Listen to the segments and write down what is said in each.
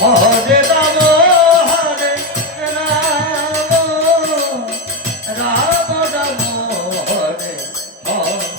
হরে রাম হরে রাম রাম রাম হরে হরে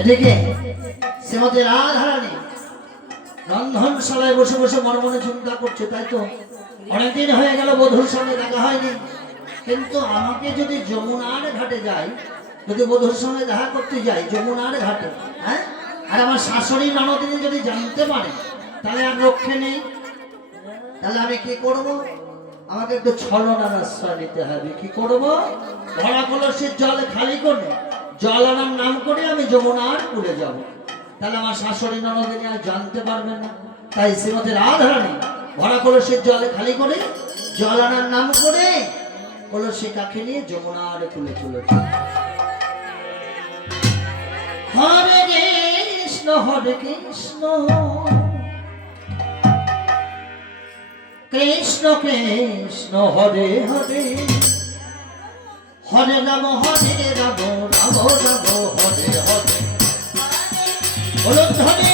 এদিকে শ্রীমতী রাধারানী রন্ধনশালায় বসে বসে মনে মনে চিন্তা করছে, তাই তো অনেকদিন হয়ে গেল বধূর সঙ্গে দেখা হয়নি, কিন্তু আমাকে যদি যমুনার ঘাটে যাই, যদি বধূর সঙ্গে দেখা করতে যাই যমুনার ঘাটে, হ্যাঁ, আর আমার শাশুড়ি ননদিনী যদি জানতে পারে তাহলে আর রক্ষে নেই। তাহলে আমি কি করব? আমাকে একটু ছলনার আশ্রয় নিতে হবে। কি করব? ভরা কলসির জল খালি করে জল আনার নাম করে আমি যমুনার কূলে যাব। তাহলে আমার শাশুড়ি ননদিনী আর জানতে পারবেন না। তাই শ্রীমতী রাধারানী ভরা কলসির জল খালি করে জল আনার নাম করে কলসি কাছে নিয়ে যমুনার কূলে চলে। হ্যাঁ হরে কৃষ্ণ কৃষ্ণ কৃষ্ণ হরে হরে হরে রাম রাম রাম হরে হরে বলুন ধরে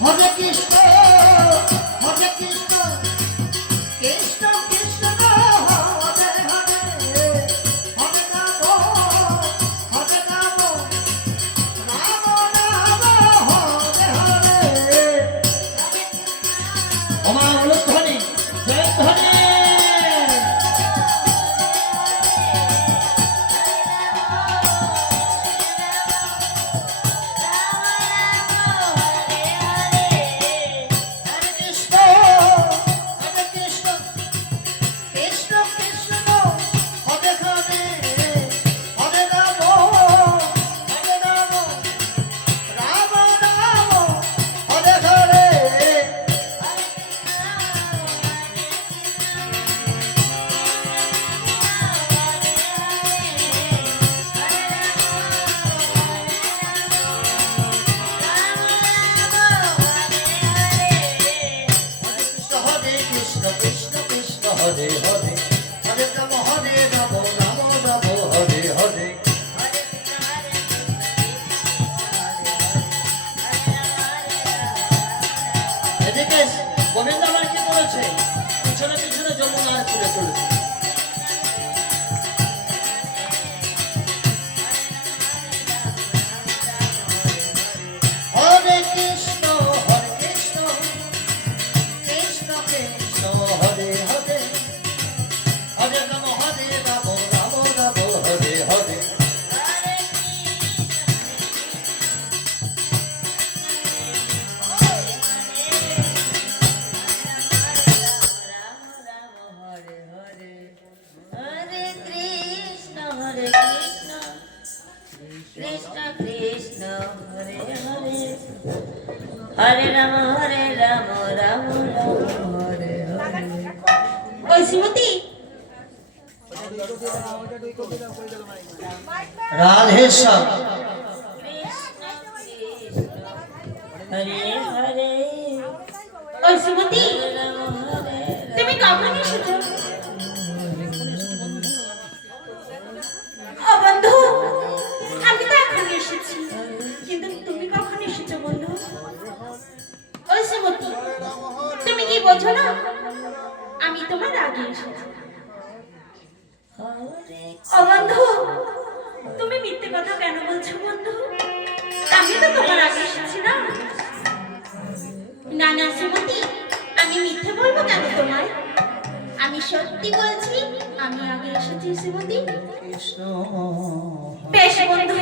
হরে কৃষ্ণ হরে কৃষ্ণ কৃষ্ণ কৃষ্ণ হরে হরে হরে রাম রাম রাম হরে হরে ওমা ধ্বনি জয় ধ্বনি হরে হরে হরে রাম রাম রাম হরে হরে এদিকে গোবিন্দাবার কি করেছে পিছনে পিছনে যমুনার তীরে চলেছে হরে কৃষ্ণ কৃষ্ণ কৃষ্ণ হরে হরে হরে রাম রাম রাম হরে হরে হরে রাম রাম রাম হরে হরে ওই শ্রীমতী রাধেশ্যাম হরে হরে ওই শ্রীমতী তুমি কখন এসেছো ও বন্ধু আমি তো এখন এসেছি কিন্তু তুমি কখন এসেছো বন্ধু ওই শ্রীমতী তুমি কি বোঝো না আমি তোমার আগে এসেছি ও বন্ধু তুমি মিথ্যে কথা কেন বলছো বন্ধু আমি তো তোমার আগে এসেছি না না না শ্রীমতী আমি মিথ্যে বলবো কেন তোমায় আমি সত্যি বলছি আমি আগে এসেছি শ্রীমতী কৃষ্ণ বেশ বন্ধু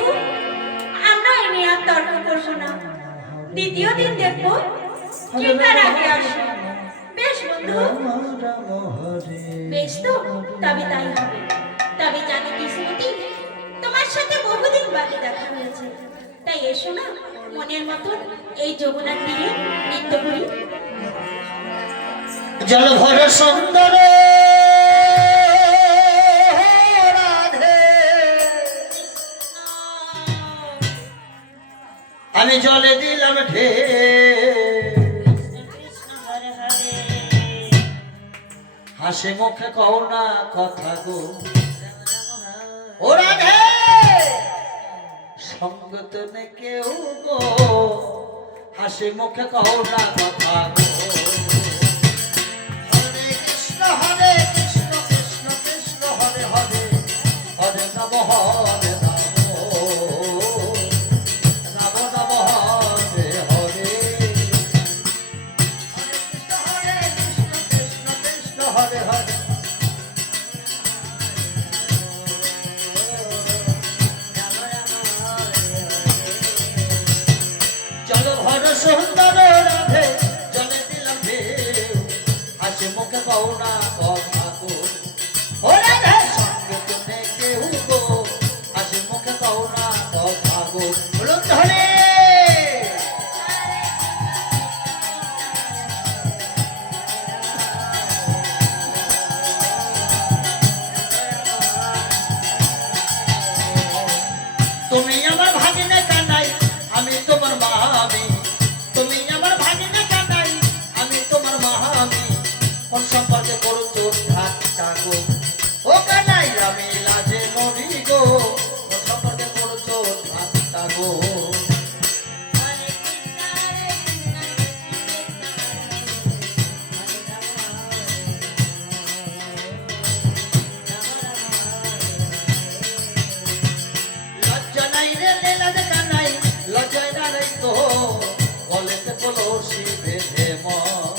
আমরা এই নিয়ে আর তর্ক করবো না দ্বিতীয় দিন দেখবো কে কার আগে আসে বেশ বন্ধু বেশ তো তবে তাই হবে তবে জানো কি শ্রীমতী তোমার সাথে বহুদিন বাদে দেখা হয়েছে তাই এসো না মনের মতন এই যমুনার তীরে নৃত্য করি জল ভর সুন্দর রাধে আমি জলে দিলাম ঢে হাসি মুখে কও না কথা গো ও রাধে সঙ্গত নে কেউ গো হাসি মুখে কও না কথা গো হরে কৃষ্ণ কৃষ্ণ কৃষ্ণ হরে হরে হরে রাম রাম রাম হরে হরে হরে কৃষ্ণ কৃষ্ণ হরে হরে তুমি আমার ভাগিনে কানাই আমি তোমার মামি, তুমি আমার ভাগিনে কানাই আমি তোমার মামি, কোন সম্পর্কে করছো ঠাট্টা গো ও কানাই আমি লাজে মরি গো, কোন সম্পর্কে করছো ঠাট্টা গো। লজ্জা নাই রে লীলাজ কানাই লজ্জায় না রে তো বলেতে কলসি বেঁধে মন।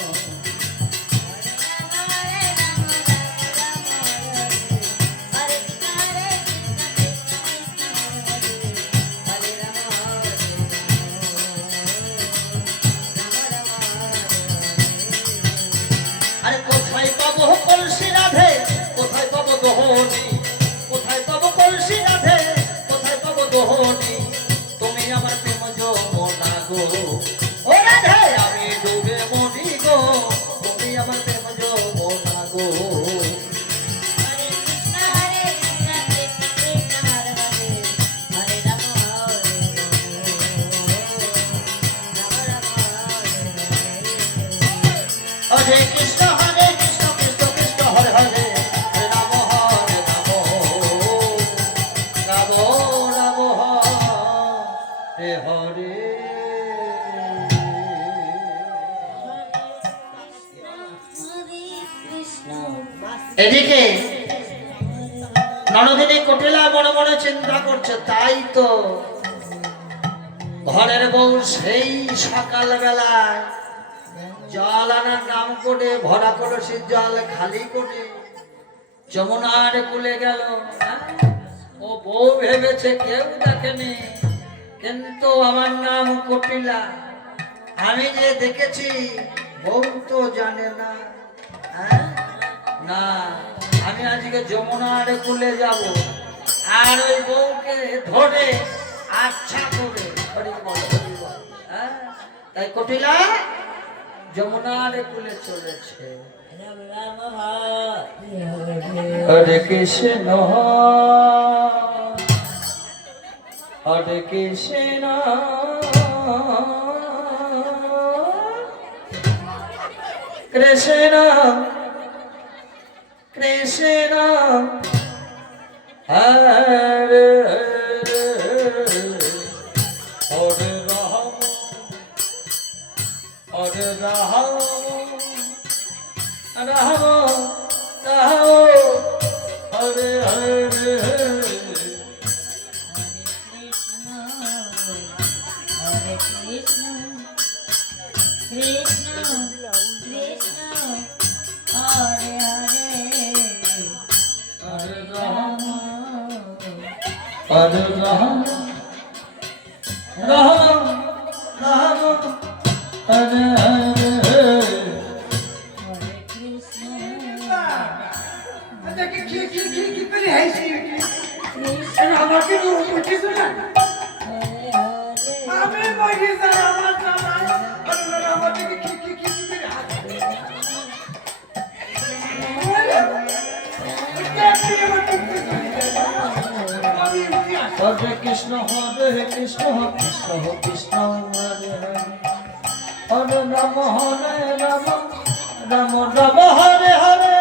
আরে কোথায় পাবো কলসি রাধে কোথায় পাবো দোহনি, কোথায় পাবো কলসি রাধে কোথায় পাবো দোহনি, তুমি আমার প্রেম যমুনা গো ও রাধে আমি ডুবে মরি গো, তুমি আমার প্রেম যমুনা গো। হরে কৃষ্ণ কৃষ্ণ কৃষ্ণ হরে হরে, হরে রাম রাম রাম হরে হরে। এদিকে ননদিনী কটিলা মনে মনে চিন্তা করছে, তাই তো ঘরের বউ সেই সকাল বেলায় জল আনার নাম করে ভরা কলসির জল খালি করে যমুনার কুলে গেল। ও বউ ভেবেছে কেউ দেখেনি, কিন্তু আমার নাম কপিলা, আমি যে দেখেছি বউ তো জানে না। না আমি আজকে যমুনার কুলে যাব আর ওই বউকে ধরে আচ্ছা করে তাই কপিলা যমুনার কুলে চলেছে। হরে কৃষ্ণ হরে কৃষ্ণ কৃষ্ণ কৃষ্ণ হরে হরে রাম হরে Ram Ram Ram Hare Hare. Hare Ram, Ram Ram, Hare Hare, Hare Krishna. আচ্ছা কি করে হাসি আমাকে তো উঠিস না আমি বলি স্যার আমার জামাই আল্লাহ আমাকে কি করে হাসি Hare Krishna, Hare Krishna, Krishna Krishna, Hare Hare, Hare Rama, Hare Rama, Rama Rama, Hare Hare.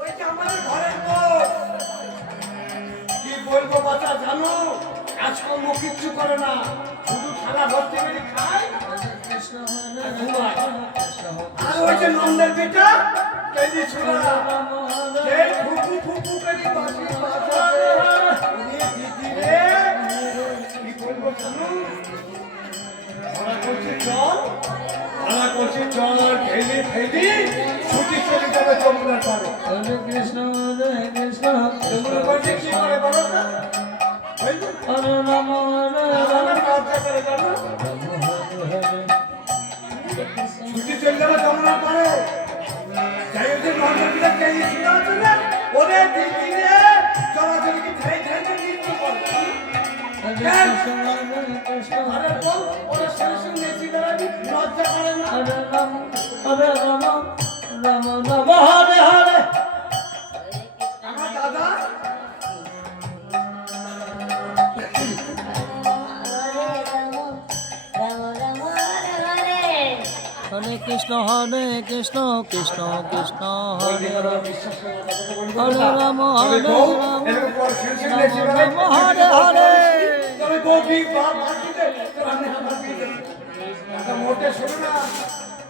ওই যে আমার ঘরের বউ কি বলবো বাচ্চা জানো আজকাল মুখ কিচ্ছু করে না শুধু খানা ভর্তি করে খায় আর ওই যে নন্দের বেটা কেজি ছোড়া সেই ফুকু ফুকু করে বাঁশি বাজাবে দিদি রে কি বলবো জানো ওরা করছে চল আর ফেলি ছুটি চলে যাবে যমুনার পারে Hare Krishna, Hare Krishna, যমুনার পারে কি করে বলো না Hare Rama, Hare Rama, কাজটা করে জানো Hare Hare. ছুটি চলে যাবে যমুনার পারে যাই ওদের নন্দীরা কেজি ছিল না ওদের দিদি রে চলাচলি কি ঠাই নৃত্য করে Hare Krishna, Hare Krishna, আরে বল ওরা সরাসরি নেচি দাঁড়াবি লজ্জা করে না Hare Rama, Hare Rama, Rama Rama, Hare Hare. আমার দাদা হরে কৃষ্ণ কৃষ্ণ কৃষ্ণ হরে রাম হরে রাম হরে রাম এরকম করে শিরশির রাম লেসে বেড়াই। রাম হরে হরে তবে গোপী বাপ বাকিতে রান্না খাবার পিতে একটা মোটে শোনো না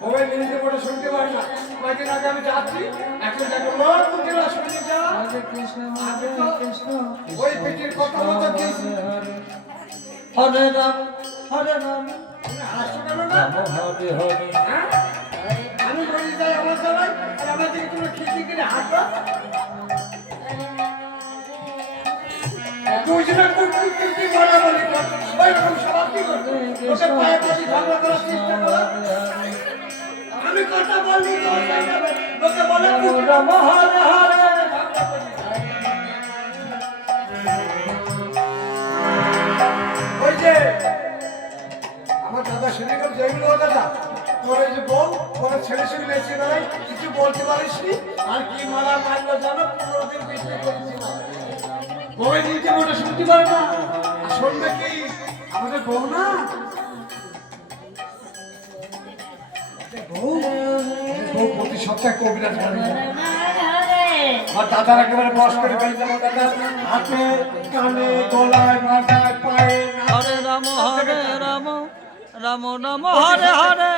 মোবাইল নিজে মোটে শুনতে পারি না কয়েকদিন আগে আমি যাচ্ছি এখন দেখো লোক মুখে না শুনে যা হরে কৃষ্ণ কৃষ্ণ ওই পিটির কথা মতো দিয়েছি হরে রাম হরে রাম তুমি হাসছো কেন না রাম হরে হরে হ্যাঁ? আমি বলি যাই আমার দ্বারাই আর আমার দিকে তুমি খিচি করে হাসো দুইজনে কুটকুটি বলাবলি করছো ওইরকম স্বভাব কি করছো ওকে পায়ে পাশে ঝগড়া করার চেষ্টা করো আমি কথা বললি তো হয়ে যাবে লোকে বলে রাম হরে হরে ওই যে আমার দাদা শুনে গেল যেগুলো দাদা তোর এই যে বল তোর ছেলে শুনে বেশি বেড়াই কিছু বলতে পারিস নি আর কি মারা মারলো জানো 15 দিন বিক্রি করেছিল বউ নিজে মোটা শুনতে পারে না আর শুনবে কি আমাদের বউ না বউ বউ প্রতি সপ্তাহে কবিরাজ বাড়ি যায়। আমার দাদার একেবারে বস করে ফেলছে আমার দাদা হাতে কানে গলায় মাথায় পায়ে হরে রাম রাম রাম রাম হরে হরে